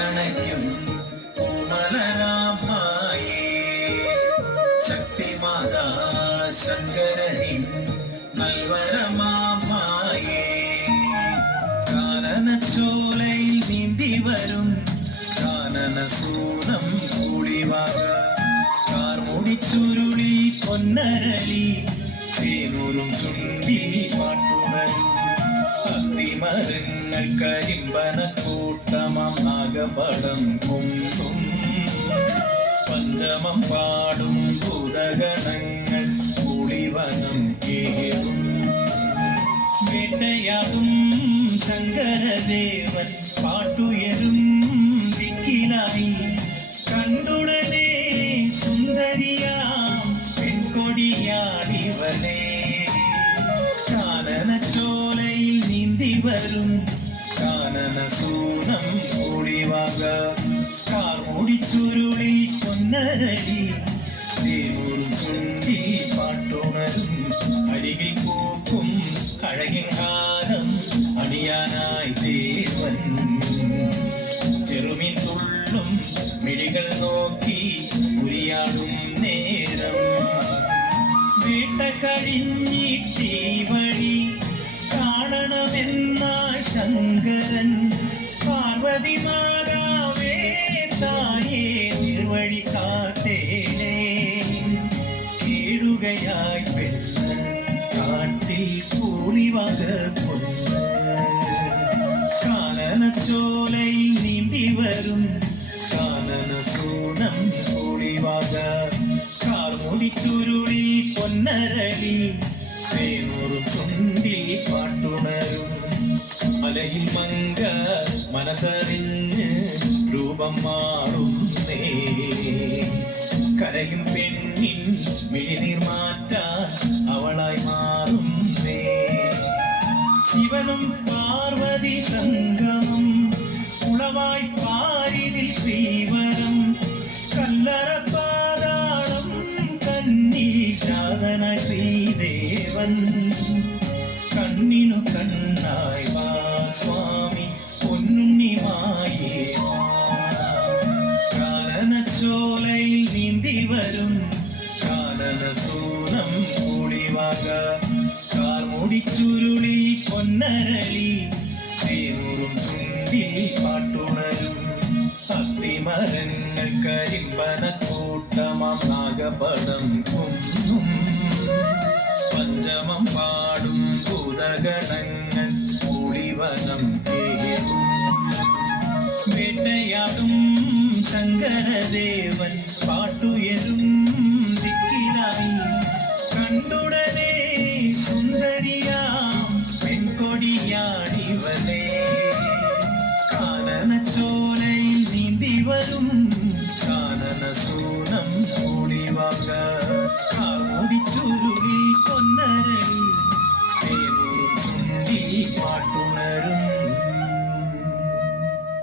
ണയ്ക്കും പൂമലരാമായേ ശക്തിമാതാ ശങ്കരനിൻ നൽവരമാമായേ കാനനച്ചോലയിൽ നീന്തി വരും കാനനസൂനം കൂടിവാക കാർമുടിച്ചുരുളി പൊന്നരളി തേനൂറും ചുണ്ടി പാട്ടുണരും അന്തിമരങ്ങൾ കരിമ്പനക്കൂട്ടമം നാഗപടം കുന്തും പഞ്ചമം പാടും ഭൂതഗണങ്ങൾ കുളിവനം കേറും വേട്ടയാടും ശങ്കരദേവൻ പാട്ടുയരും ദിക്കിലായി കണ്ടുടനെ സുന്ദരിയാം പെൺകൊടിയാടിവനെ കാനനച്ചോലയിൽ നീന്തി വരും കാനനസൂനം കൂടിവാക കാർമുടിച്ചുരുളി പൊന്നരടി തേനൂറും ചുണ്ടി പാട്ടുണരും അരികിൽ പൂക്കും അഴകിൻ ഹാരം അണിയാനായി ദേവൻ ചെറുമീൻ തുള്ളും മിഴികൾ നോക്കി ഉരിയാടും നേരം വേട്ട കഴിഞ്ഞിട്ടീ വഴി കാണണമെന്ന ശങ്കരൻ പാർവതി മാതാവേ തായേ നിർവഴി കാട്ടേലേ കേഴുകയായി പെണ്ണ് കാട്ടിൽ കൂളിവക പൊന്ന് കാനനച്ചോലയിൽ നീന്തി വരും കാനനസൂനം കൂളിവക കാർമുടിച്ചുരുളി പൊന്നരളി തേനൂറും ചുണ്ടിൽ പാട്ടുണരും മലയിൽ മങ്ക മനസ്സറിഞ്ഞ് രൂപം മാറും കരയും പെണ്ണിൻ മിഴിനീർ മാറ്റാൻ അവളായി മാറും ശിവനും പാർവതി സംഗമം ഉളവായി പാരിതിൽ ശ്രീവരം കല്ലറ പാതാളം കന്നി ജാതന ശ്രീദേവൻ കണ്ണിനു കണ്ണായി വാ സ്വാമി പൊന്നുണ്ണിമായേ കാനനച്ചോലയിൽ നീന്തി വരും കാനനസൂനം കൂടിവാക കാർമുടിച്ചുരുളി പൊന്നരളി തേനൂറും ചുണ്ടിൽ പാട്ടുണരും അത്തിമരങ്ങൾ കരിമ്പനക്കൂട്ടമാം നാഗപടം കുന്നും പഞ്ചമം പാടും ഭൂതഗണങ്ങൾ കുളിവനം കേറും വേട്ടയാടും ശങ്കരദേവൻ പാട്ടുയരും ദിക്കിലായി കണ്ടുടനെ സുന്ദരിയാം പെൺകൊടിയാടിവനെ കാനനച്ചോ